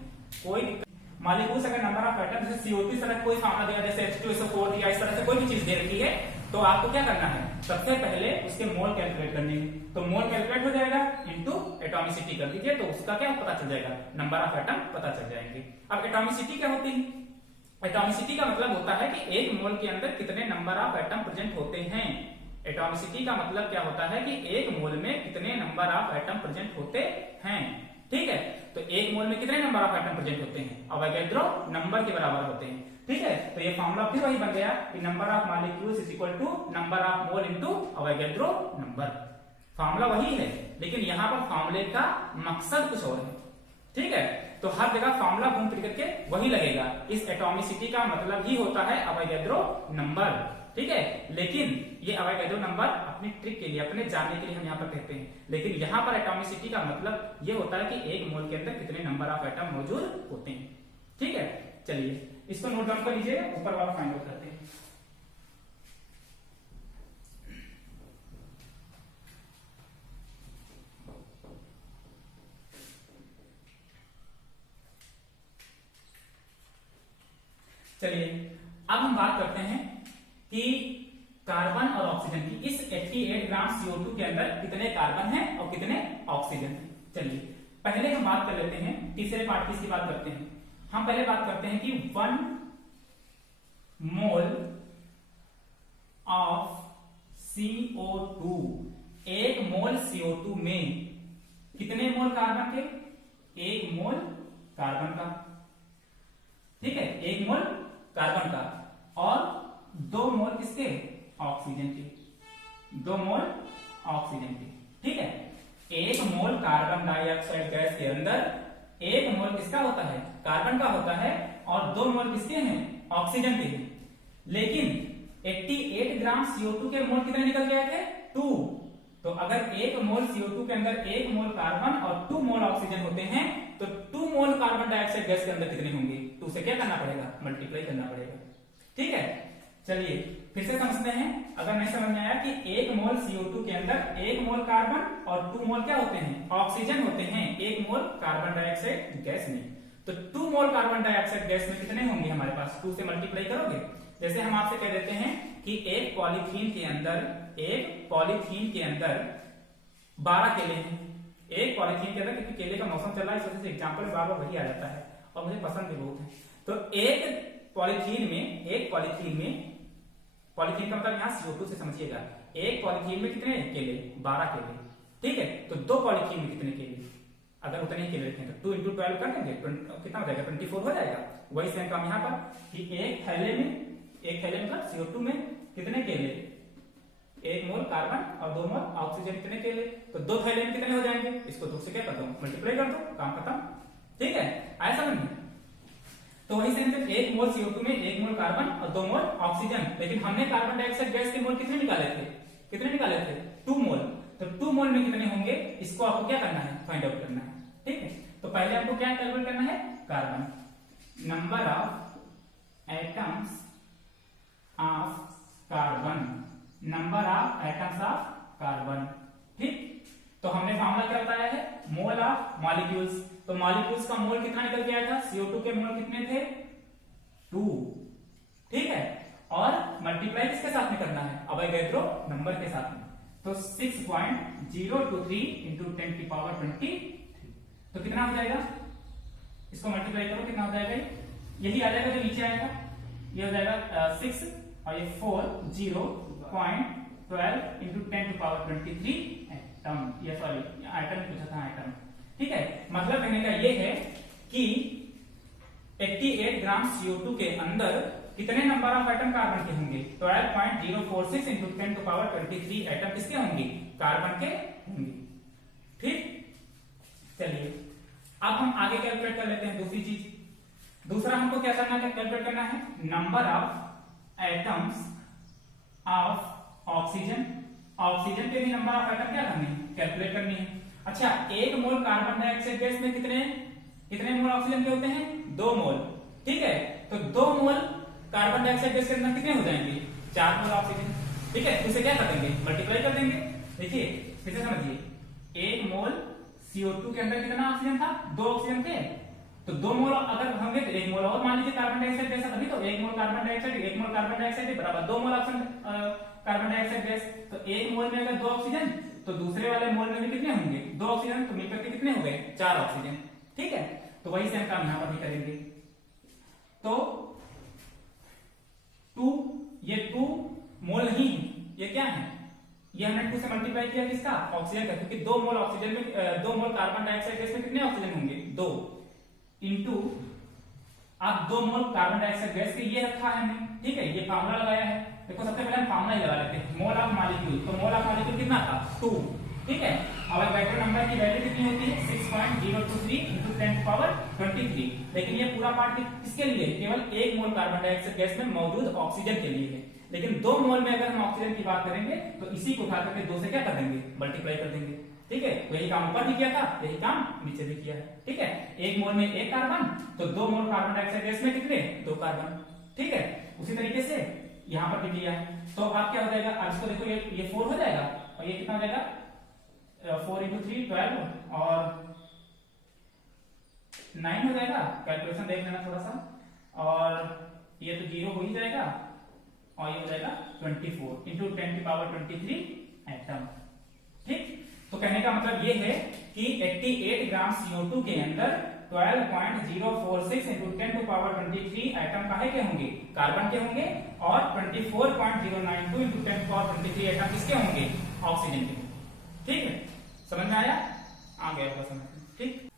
कोई मॉलिक्यूल्स अगर नंबर ऑफ एटम जैसे CO2 इस तरह कोई फार्मूला दिया, जैसे H2SO4 दिया, इस तरह से कोई भी चीज दे रखी है, तो आपको क्या करना है, सबसे पहले उसके मोल कैलकुलेट करने हैं, तो मोल कैलकुलेट हो जाएगा इनटू एटॉमिसिटी कर दीजिए, तो उसका क्या पता चल जाएगा, नंबर ऑफ एटम पता चल जाएंगे। अब एटॉमिसिटी क्या होती है, एटॉमिसिटी का मतलब होता है कि एक मोल के अंदर कितने नंबर ऑफ एटम प्रेजेंट होते हैं। एटॉमिसिटी का मतलब क्या होता है कि एक मोल में कितने नंबर ऑफ एटम प्रेजेंट होते हैं। ठीक है, तो एक मोल में कितने नंबर ऑफ एटम प्रेजेंट होते हैं, अवोगाड्रो नंबर के बराबर होते हैं। ठीक है, तो ये फार्मूला फिर वही बन गया कि number of molecules is equal to number of mole into Avogadro number. Formula वही है, लेकिन यहाँ पर फार्मूले का मकसद कुछ और है। ठीक है, तो हर जगह फार्मूला घूम फिर करके वही लगेगा। इस एटॉमिसिटी का मतलब ही होता है अवोगाड्रो नंबर। ठीक है, लेकिन ये अवोगाड्रो नंबर अपनी ट्रिक के लिए, अपने जानने के लिए हम यहाँ पर कहते हैं, लेकिन यहाँ पर एटॉमिसिटी का मतलब ये होता है कि एक मोल के अंदर कितने नंबर ऑफ एटम मौजूद होते हैं। ठीक है, चलिए इसको नोट डाउन कर लीजिए, ऊपर वाला फाइंड आउट करते हैं। चलिए अब हम बात करते हैं कि कार्बन और ऑक्सीजन की, इस 88 ग्राम CO2 के अंदर कितने कार्बन हैं और कितने ऑक्सीजन हैं। चलिए पहले हम बात कर लेते हैं, तीसरे पार्ट की इसकी बात करते हैं। हम पहले बात करते हैं कि 1 मोल ऑफ CO2, एक मोल CO2 में कितने मोल कार्बन के, 1 मोल कार्बन का। ठीक है, 1 मोल कार्बन का और 2 मोल किसके, ऑक्सीजन के, 2 मोल ऑक्सीजन के। ठीक है, 1 मोल कार्बन डाइऑक्साइड गैस के अंदर 1 मोल किसका होता है, कार्बन का होता है, और 2 मोल किसके हैं, ऑक्सीजन के हैं। लेकिन 88 ग्राम CO2 के मोल कितने निकल के आए थे, 2। तो अगर 1 मोल CO2 के अंदर 1 मोल कार्बन और 2 मोल ऑक्सीजन होते हैं, तो 2 मोल कार्बन डाइऑक्साइड गैस के अंदर कितने होंगे, 2 से क्या करना पड़ेगा, मल्टीप्लाई करना पड़ेगा। ठीक है, चलिए फिर से समझते हैं, अगर नहीं समझ में आया कि 1 मोल CO2 के अंदर 1 मोल कार्बन और 2 मोल क्या होते हैं, ऑक्सीजन होते हैं, 1 मोल कार्बन डाइऑक्साइड गैस में। तो 2 मोल कार्बन डाइऑक्साइड गैस में कितने होंगे हमारे पास, 2 से मल्टीप्लाई करोगे। जैसे हम आपसे कह देते हैं कि एक पॉलीथीन के अंदर 12 केले हैं, एक पॉलीथीन के अंदर, क्योंकि केले का मौसम चल रहा है इस वजह से एग्जाम्पल बार बार वही आ जाता है और मुझे पसंद भी बहुत है। तो एक पॉलीथीन में पॉलीथीन का मतलब यहाँ CO2 से समझिएगा, एक पॉलीथीन में कितने केले, 12 केले। ठीक है, तो 2 पॉलीथीन में कितने केले, अगर उतने केले रखें तो 2 इंटू 12 कर देंगे, कितना हो जाएगा, 24 हो जाएगा। वही सेम काम यहाँ पर कि एक थैले में मतलब CO2 में कितने केले, 1 मोल कार्बन और 2 मोल ऑक्सीजन, कितने केले, तो 2 थैले में कितने हो जाएंगे, इसको 2 से क्या कर दो, मल्टीप्लाई कर दो, काम खत्म। ठीक है, आया समझ में? तो वही सेम 1 मोल CO2 में 1 मोल कार्बन और 2 मोल ऑक्सीजन, लेकिन हमने कार्बन डाइऑक्साइड गैस के मोल कितने निकाले थे? कितने निकाले थे? 2 मोल। तो 2 मोल में कितने होंगे इसको आपको क्या करना है? फाइंड आउट करना है। ठीक है, तो पहले हमको क्या कैलकुलेट करना है? Carbon, number of atoms of carbon, number of atoms of carbon. ठीक, तो हमने फार्मूला क्या बताया है? Mole of molecules. तो मॉलिक्यूल्स का मोल कितना निकल के आया था? CO2 के मोल कितने थे? 2। ठीक है, और मल्टीप्लाई किसके साथ में करना है? अवोगाड्रो नंबर के साथ में। तो 6.023 इंटू 10 की पावर 23, तो कितना हो जाएगा? इसको मल्टीप्लाई करो, कितना हो जाएगा? यही आ जाएगा जो नीचे आएगा, ये हो जाएगा 6 और ये 4 0.12 इंटू 10 की पावर 23 एटम। ये सॉरी आइटम पूछा था, आइटम। ठीक है, मतलब कहने का ये है कि 88 ग्राम CO2 के अंदर कितने नंबर ऑफ एटम कार्बन के होंगे? 12.046 इंटू 10 टू पावर 23 एटम किसके होंगे? कार्बन के होंगे। ठीक, चलिए अब हम आगे कैलकुलेट कर लेते हैं दूसरी चीज। दूसरा हमको क्या करना है? कैलकुलेट करना है number of atoms of oxygen. Oxygen के भी नंबर ऑफ एटम क्या करनी है? कैलकुलेट करनी है। अच्छा, 1 मोल कार्बन डाइऑक्साइड गैस में कितने मोल ऑक्सीजन के होते हैं? 2 मोल। ठीक है, तो 2 मोल कार्बन डाइऑक्साइड गैस के अंदर कितने हो जाएंगे? 4 मोल ऑक्सीजन। ठीक है, तो इसे क्या कर देंगे? मल्टीप्लाई कर देंगे। देखिए फिर से समझिए, 1 मोल CO2 के अंदर कितना ऑक्सीजन था? 2 ऑक्सीजन थे। तो 2 मोल अगर होंगे तो 1 मोल और मान लीजिए कार्बन डाइऑक्साइड गैस, तभी तो 1 mole carbon dioxide 1 mole carbon dioxide बराबर 2 मोल ऑक्सीजन कार्बन डाइऑक्साइड गैस। तो 1 मोल में अगर 2 ऑक्सीजन, तो दूसरे वाले मोल में भी कितने होंगे? 2 ऑक्सीजन, तो मिलकर के कितने हो गए? 4 ऑक्सीजन। ठीक है, तो वही सेम काम यहां पर भी करेंगे। तो 2, ये 2 मोल नहीं है, ये क्या है? ये हमने 2 से मल्टीप्लाई किया किसका? ऑक्सीजन का, क्योंकि 2 मोल ऑक्सीजन में 2 मोल कार्बन डाइऑक्साइड गैस में कितने ऑक्सीजन होंगे? 2 इंटू आप 2 मोल कार्बन डाइऑक्साइड गैस के ये रखा है हमने। ठीक है, ये फार्मूला लगाया है। देखो सबसे पहले हम फार्मूला ही लगा लेते हैं, मोल ऑफ मॉलिक्यूल। तो मोल ऑफ मॉलिक्यूल कितना था? 2। ठीक है, अवोगाड्रो नंबर की वैल्यू कितनी होती है? 6.023 इंटू 10 पावर 23। लेकिन ये पूरा पार्ट किसके लिए? केवल 1 मोल कार्बन डाइऑक्साइड गैस में मौजूद ऑक्सीजन के लिए है। लेकिन 2 मोल में अगर हम ऑक्सीजन की बात करेंगे तो इसी को उठा करके 2 से क्या कर देंगे? मल्टीप्लाई कर देंगे। ठीक है, यही काम ऊपर भी किया था, यही काम नीचे भी किया है। ठीक है, 1 मोल में 1 कार्बन, तो 2 मोल कार्बन डाइऑक्साइड गैस में कितने? 2 कार्बन। ठीक है, उसी तरीके से यहां पर भी किया है। तो आप क्या हो जाएगा? आज इसको देखो, ये 4 हो जाएगा और ये कितना हो जाएगा? 4 इंटू 3 12 और 9 हो जाएगा। कैलकुलेशन देख लेना थोड़ा सा। और ये तो 0 हो ही जाएगा और ये हो जाएगा 24 इंटू 10 की पावर 23 एटम। ठीक, तो कहने का मतलब ये है कि 88 ग्राम CO2 के अंदर 12.046 इंटू 10 टू पावर 23 एटम काहे के होंगे? कार्बन के होंगे। और 24.092 इंटू 10 टू पावर 23 एटम किसके होंगे? ऑक्सीजन के। ठीक है, समझ में आया? आ गया होगा समझ। ठीक,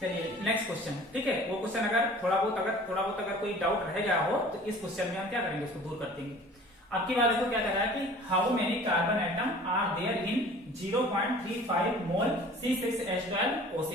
चलिए नेक्स्ट क्वेश्चन। ठीक है, वो क्वेश्चन अगर थोड़ा बहुत अगर कोई डाउट रह गया हो तो इस क्वेश्चन में हम क्या करेंगे? उसको दूर कर देंगे। अब की बात देखो क्या कह रहा है कि how many carbon atom are there in 0.35 mole C6H12O6।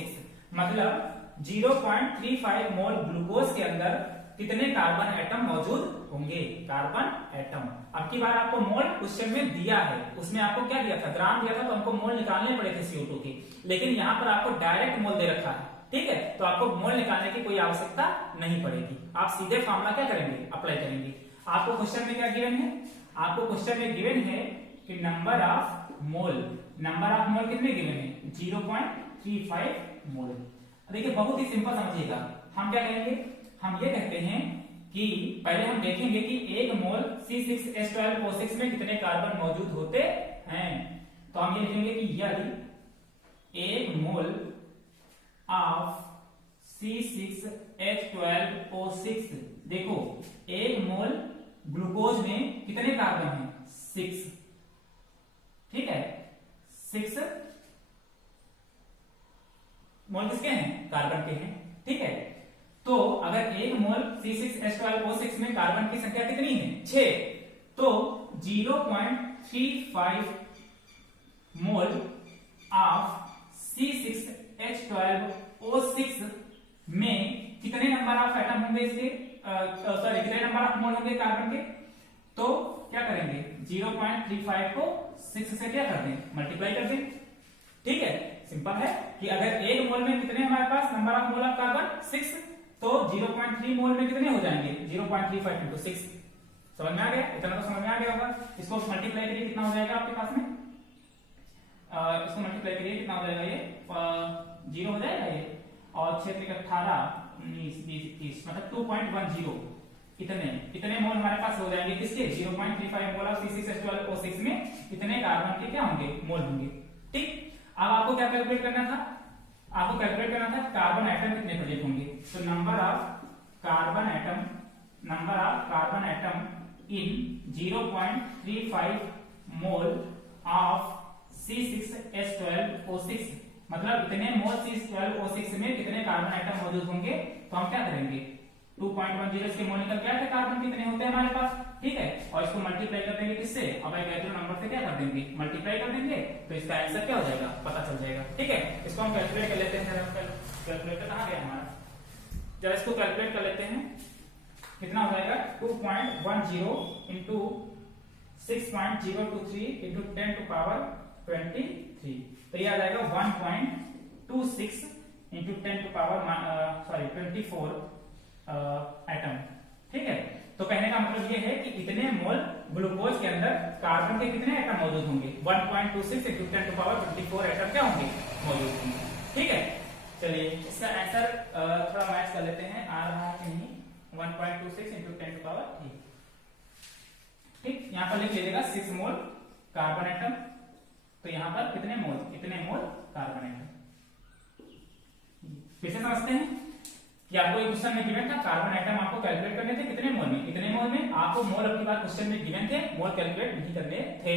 मतलब 0.35 मोल ग्लूकोज के अंदर कितने कार्बन एटम मौजूद होंगे? Carbon atom. अब की बार आपको मोल क्वेश्चन में दिया है, उसमें आपको क्या दिया था? ग्राम दिया था, तो हमको मोल निकालने पड़े थे CO2 के। लेकिन यहाँ पर आपको डायरेक्ट मोल दे रखा है। ठीक है, तो आपको मोल निकालने की कोई आवश्यकता नहीं पड़ेगी। आप सीधे फार्मूला क्या करेंगे? अप्लाई करेंगे। आपको क्वेश्चन में क्या गिवन है? आपको क्वेश्चन में गिवन है कि number of mole. Number of मोल कितने गिवन है? 0.35 मोल। देखिए बहुत ही सिंपल समझिएगा। हम क्या करेंगे? हम ये कहते हैं कि पहले हम देखेंगे कि 1 मोल C6H12O6 में कितने कार्बन मौजूद होते हैं। तो हम ये लिखेंगे कि यदि 1 मोल ऑफ C6H12O6, देखो 1 मोल ग्लूकोज में कितने कार्बन हैं? 6। ठीक है, 6 मोल किसके हैं? कार्बन के हैं। ठीक है, तो अगर 1 मोल C6H12O6 में कार्बन की संख्या कितनी है? 6। तो 0.35 मोल ऑफ C6H12O6 में कितने नंबर ऑफ एटम होंगे इसके, सॉरी कितने नंबर ऑफ मोल होंगे कार्बन के, तो क्या करेंगे 0.35 को 6 से क्या कर दें, मल्टीप्लाई कर दें। ठीक है, सिंपल है कि अगर एक मोल में कितने हमारे पास number of mole of carbon 6, तो 0.3 मोल में कितने हो जाएंगे 0.35 इंटू 6। समझ में आ गया, इतना तो समझ में आ गया होगा। इसको मल्टीप्लाई करिए कितना हो जाएगा आपके पास में, इसको मल्टीप्लाई करिए कितना हो जाएगा, ये 0 हो जाएगा ये, और 6 × 18 19 20 21 मतलब 2.10 इतने मोल हमारे पास हो जाएंगे किसके 0.35 मोल ऑफ C6H12O6 में इतने कार्बन के क्या होंगे मोल होंगे। ठीक, अब आपको क्या कैलकुलेट करना था, आपको कैलकुलेट करना था कार्बन एटम कितने प्रेजेंट होंगे। तो number of carbon atom in 0.35 mole of C6H12O6 मतलब इतने मोल C12O6 में कितने कार्बन आइटम मौजूद होंगे। तो हम क्या करेंगे 2.10 इसके मोल निकल के आते कार्बन कितने होते हैं हमारे पास। ठीक है, और इसको मल्टीप्लाई कर देंगे किससे, अब एक नंबर से क्या कर देंगे मल्टीप्लाई कर देंगे, तो इसका आंसर क्या हो जाएगा पता चल जाएगा। ठीक है, इसको हम कैलकुलेट कर लेते हैं। कैलकुलेटर कहाँ गया हमारा, जब इसको कैलकुलेट कर लेते हैं कितना हो जाएगा 2.10 इंटू 6.023 इंटू 10 टू पावर 23, तो ये आ जाएगा 1.26 इंटू 10 टू पावर 24 एटम। ठीक है, तो कहने का मतलब ये है कि इतने मोल ग्लूकोज के अंदर कार्बन के कितने एटम मौजूद होंगे 1.26 इंटू 10 टू पावर 24 एटम क्या होंगे मौजूद होंगे। ठीक है, चलिए इसका आंसर थोड़ा मैच कर लेते हैं, आ रहा है कि नहीं 1.26 इंटू 10 टू पावर 3। ठीक, यहाँ पर लिख लीजिएगा 6 मोल कार्बन एटम, तो यहाँ पर कितने मोल इतने मोल कार्बन एटम। फिर से समझते हैं कि आपको एक क्वेश्चन में गिवन था कार्बन आइटम आपको कैलकुलेट करने थे कितने मोल में, इतने मोल में। आपको मोल अपनी बात क्वेश्चन में गिवन थे, मोल कैलकुलेट नहीं करने थे।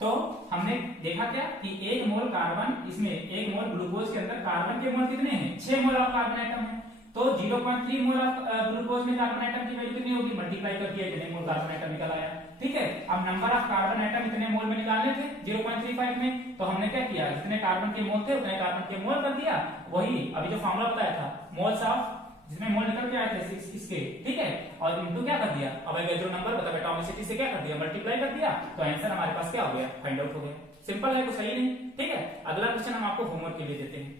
तो हमने देखा क्या कि एक मोल कार्बन, इसमें एक मोल ग्लूकोज के अंदर कार्बन के मोल कितने हैं 6 मोल ऑफ कार्बन आइटम है, तो 0.3 मोल ऑफ ग्लूकोज में कार्बन आइटम की वैल्यू कितनी होगी, मल्टीप्लाई कर दिया इतने मोल कार्बन आइटम निकल आया। ठीक है, अब नंबर ऑफ कार्बन आइटम इतने मोल में निकालने थे 0.35 में, तो हमने क्या किया जितने कार्बन के मोल थे उतने कार्बन के मोल कर दिया, वही अभी जो फार्मूला बताया था मोल्स ऑफ जिसमें मोल निकल के आए थे इसके। ठीक है, और इनटू क्या कर दिया, अब जो नंबर बता एटॉमिसिटी से क्या कर दिया मल्टीप्लाई कर दिया, तो आंसर हमारे पास क्या हो गया फाइंड आउट हो गया। सिंपल है, कुछ सही नहीं। ठीक है, अगला क्वेश्चन हम आपको होमवर्क के लिए देते हैं,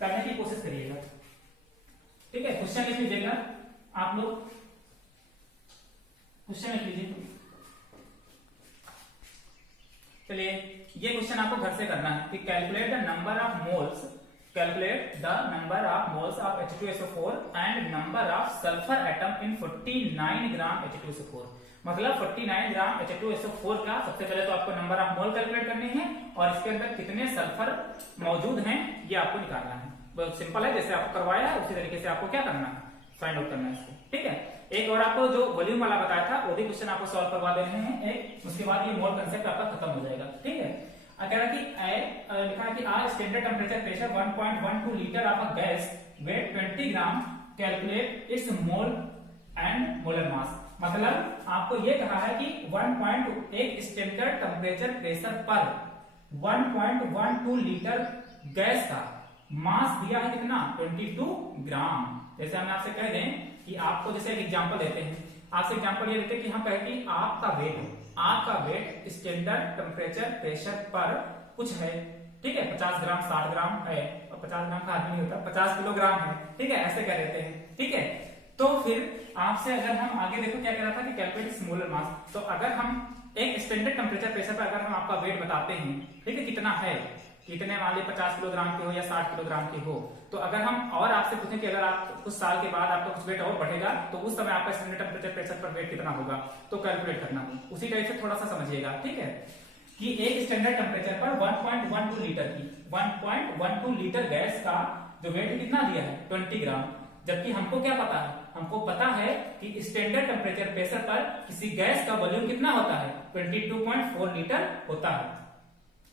करने की कोशिश करिएगा। ठीक है, क्वेश्चन लिख लीजिएगा आप लोग, क्वेश्चन लिख लीजिए। चलिए ये क्वेश्चन आपको घर से करना है कि calculate the number of moles, calculate the number of moles of H2SO4 and number of sulphur atom in 49 gram H2SO4। मतलब 49 ग्राम H2SO4 का सबसे पहले तो आपको नंबर ऑफ मोल कैलकुलेट करने हैं और इसके अंदर कितने सल्फर मौजूद हैं ये आपको निकालना है। बहुत सिंपल है, जैसे आपको करवाया है उसी तरीके से आपको क्या करना है फाइंड आउट करना है इसको। ठीक है, एक और आपको जो वॉल्यूम वाला बताया था वो भी क्वेश्चन आपको सॉल्व करवा दे रहे हैं एक, उसके बाद ये मोल कांसेप्ट आपका खत्म हो जाएगा। ठीक है, कह रहा कि लिखा है कि are standard temperature pressure 1.12 litre of a gas weight 20 gram, calculate its mole and molar mass. मतलब आपको ये कहा है कि 1.1 स्टैंडर्ड टेम्परेचर प्रेशर पर 1.12 लीटर गैस का मास दिया है कितना 22 ग्राम। जैसे हम आपसे कह दें कि आपको जैसे एक एग्जांपल देते हैं, आपसे एग्जांपल ये देते हैं कि हम कहें कि आपका वेट स्टैंडर्ड टेम्परेचर प्रेशर पर कुछ है। ठीक है, 50 ग्राम 60 ग्राम है, और 50 ग्राम का आदमी नहीं होता 50 किलोग्राम है। ठीक है, ऐसे कह देते हैं। ठीक है, तो फिर आपसे अगर हम आगे देखो क्या कह रहा था कि कैलकुलेट मोलर मास, तो अगर हम एक स्टैंडर्ड टेम्परेचर प्रेशर पर अगर हम आपका वेट बताते हैं, ठीक है कितना है, कितने मान लीजिए 50 किलोग्राम के हो या 60 किलोग्राम के हो, तो अगर हम और आपसे पूछें कि अगर आप कुछ साल के बाद आपका कुछ वेट और बढ़ेगा तो उस समय आपका स्टैंडर्ड टेम्परेचर प्रेशर पर वेट कितना होगा, तो कैलकुलेट करना हो उसी टाइप से थोड़ा सा समझिएगा। ठीक है, कि एक स्टैंडर्ड टेम्परेचर पर 1.12 लीटर की 1.12 लीटर गैस का जो वेट कितना दिया है 20 ग्राम, जबकि हमको क्या पता है, हमको पता है कि स्टैंडर्ड टेम्परेचर प्रेशर पर किसी गैस का वॉल्यूम कितना होता है 22.4 लीटर होता है,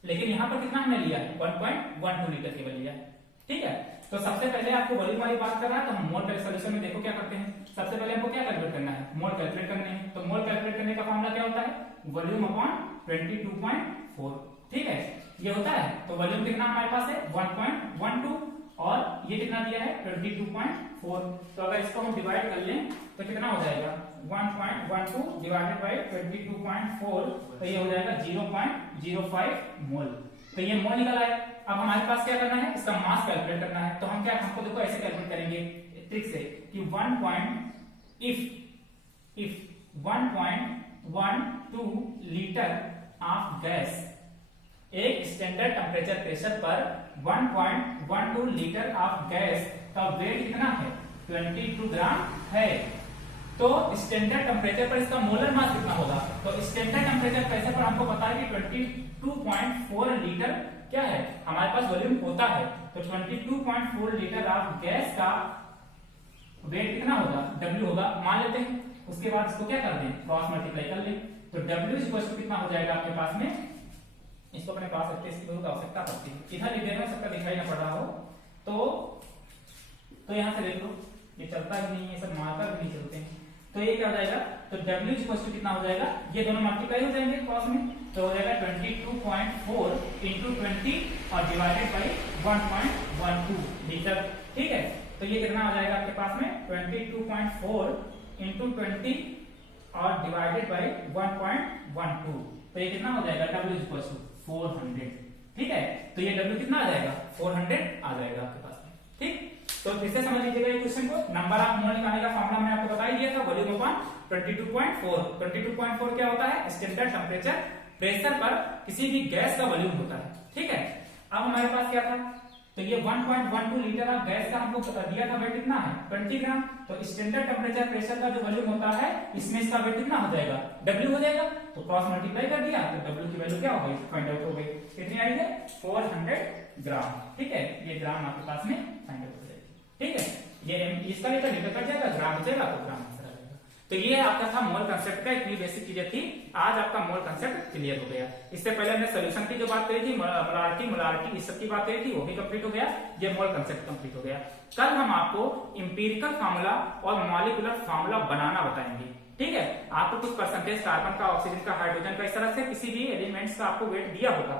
लेकिन यहां पर कितना हमने लिया है 1.12 लीटर केवल लिया है। ठीक है, तो सबसे पहले आपको वॉल्यूम वाली बात कर रहा है, तो हम मोल पहले सॉल्यूशन में देखो क्या करते हैं। सबसे पहले हमको क्या कैलकुलेट करना है, मोल कैलकुलेट करने हैं। तो मोल कैलकुलेट करने का फॉर्मूला क्या होता है, वॉल्यूम अपॉन 22.4। ठीक है, ये होता है। तो वॉल्यूम कितना हमारे पास है 1.12 और ये कितना दिया है 22.4। तो अगर इसको हम डिवाइड कर लें तो कितना हो जाएगा 1.12 डिवाइडेड बाई 22.4, तो ये हो जाएगा 0.05 मोल। तो ये मोल निकला है। अब हमारे पास क्या करना है, इसका मास कैलकुलेट करना है। तो हम क्या, हमको देखो ऐसे कैलकुलेट करेंगे ट्रिक से कि if 1.12 लीटर ऑफ गैस एक स्टैंडर्ड टेम्परेचर प्रेशर पर 1.12 लीटर ऑफ गैस का वेट कितना है 22 ग्राम है, तो स्टैंडर्ड टेम्परेचर पर इसका मोलर मास कितना होगा। तो स्टैंडर्ड टेम्परेचर प्रेशर पर हमको पता है कि 22.4 लीटर क्या है हमारे पास वॉल्यूम होता है। तो 22.4 लीटर ऑफ गैस का वेट कितना होगा, W होगा मान लेते हैं। उसके बाद इसको क्या कर दें, क्रॉस मल्टीप्लाई कर लें। तो W इक्वल टू कितना हो जाएगा आपके पास में, इसको अपने पास रखते हैं, इसकी बहुत आवश्यकता पड़ती है। इधर लिख देना, सबका दिखाई ना पड़ रहा हो तो यहाँ से देख लो, ये चलता भी नहीं है, सब मार्कर भी नहीं चलते हैं। तो ये क्या हो जाएगा, तो W इक्वल टू कितना हो जाएगा, ये दोनों मल्टीप्लाई हो जाएंगे क्रॉस में, तो हो जाएगा 22.4 इंटू 20 और डिवाइडेड बाई 1.12 लीटर। ठीक है, तो ये कितना हो जाएगा आपके पास में 22.4 इंटू 20 और डिवाइडेड बाई 1.12, तो ये कितना हो जाएगा W इक्वल टू 400। ठीक है, तो ये W कितना आ जाएगा 400 आ जाएगा आपके पास में। ठीक, तो फिर से समझ लीजिएगा ये क्वेश्चन को। नंबर ऑफ मोल निकालने का फॉर्मूला मैंने आपको बता ही दिया था, वॉल्यूम अपॉन 22.4। 22.4 क्या होता है, स्टैंडर्ड टेम्परेचर प्रेशर पर किसी भी गैस का वॉल्यूम होता है। ठीक है, अब हमारे पास क्या था, तो ये 1.12 लीटर ऑफ गैस का हमको दिया था वेट कितना है 20 ग्राम। तो स्टैंडर्ड टेम्परेचर प्रेशर का जो वॉल्यूम होता है इसमें इसका वेट कितना हो जाएगा, W हो जाएगा। तो क्रॉस मल्टीप्लाई कर दिया तो W की वैल्यू क्या हो गई, फाइंड आउट हो गई। कितनी आई है 400 ग्राम। ठीक है, ये ग्राम आपके पास में फाइंड आउट हो जाएगी। ठीक है, ये इसका लीटर कट जाएगा, ग्राम बचेगा तो ग्राम आंसर आ जाएगा। तो ये आपका था मोल कंसेप्ट का, इतनी बेसिक चीजें थी। आज आपका मोल कंसेप्ट क्लियर हो गया। इससे पहले हमने सोल्यूशन की जो बात करी थी, मोलारिटी इस सब की बात करी थी, वो भी कंप्लीट हो गया। ये मोल कंसेप्ट कंप्लीट हो गया। कल हम आपको इंपीरिकल फार्मूला और मॉलिक्यूलर फार्मूला बनाना बताएंगे। ठीक है, आपको कुछ परसेंटेज कार्बन का, ऑक्सीजन का, हाइड्रोजन का, इस तरह से किसी भी एलिमेंट्स का आपको वेट दिया होगा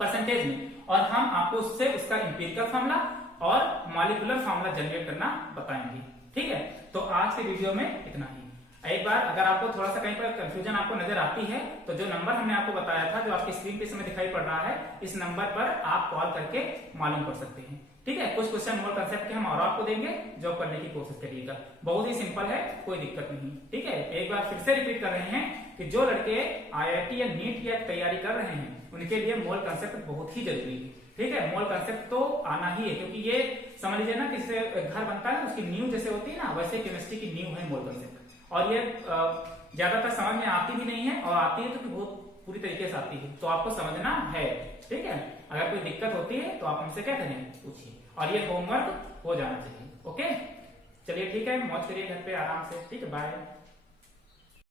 परसेंटेज में, और हम आपको उससे उसका इंपीरिकल फार्मूला और मॉलिक्यूलर फार्मूला जनरेट करना बताएंगे। ठीक है, तो आज के वीडियो में इतना ही। एक बार अगर आपको थोड़ा सा कहीं पर कंफ्यूजन आपको नजर आती है तो जो नंबर हमने आपको बताया था, जो आपकी स्क्रीन पे समय दिखाई पड़ रहा है, इस नंबर पर आप कॉल करके मालूम कर सकते हैं। ठीक है, कुछ क्वेश्चन मोल कंसेप्ट के हम और आपको देंगे, जो करने की कोशिश करिएगा। बहुत ही सिंपल है, कोई दिक्कत नहीं। ठीक है, एक बार फिर से रिपीट कर रहे हैं कि जो लड़के IIT या नीट की तैयारी कर रहे हैं उनके लिए मोल कंसेप्ट बहुत ही जरूरी है। ठीक है, मोल कंसेप्ट तो आना ही है, क्योंकि ये समझ लीजिए ना, किसी घर बनता है उसकी नींव जैसे होती है ना, वैसे केमिस्ट्री की नींव है मोल कंसेप्ट। और ये ज्यादातर समझ में आती भी नहीं है, और आती है तो बहुत पूरी तरीके से आती है, तो आपको समझना है। ठीक है, अगर कोई दिक्कत होती है तो आप हमसे क्या करें, पूछिए, और ये होमवर्क हो जाना चाहिए। ओके, चलिए ठीक है, मौज करिए घर पे आराम से। ठीक है, बाय।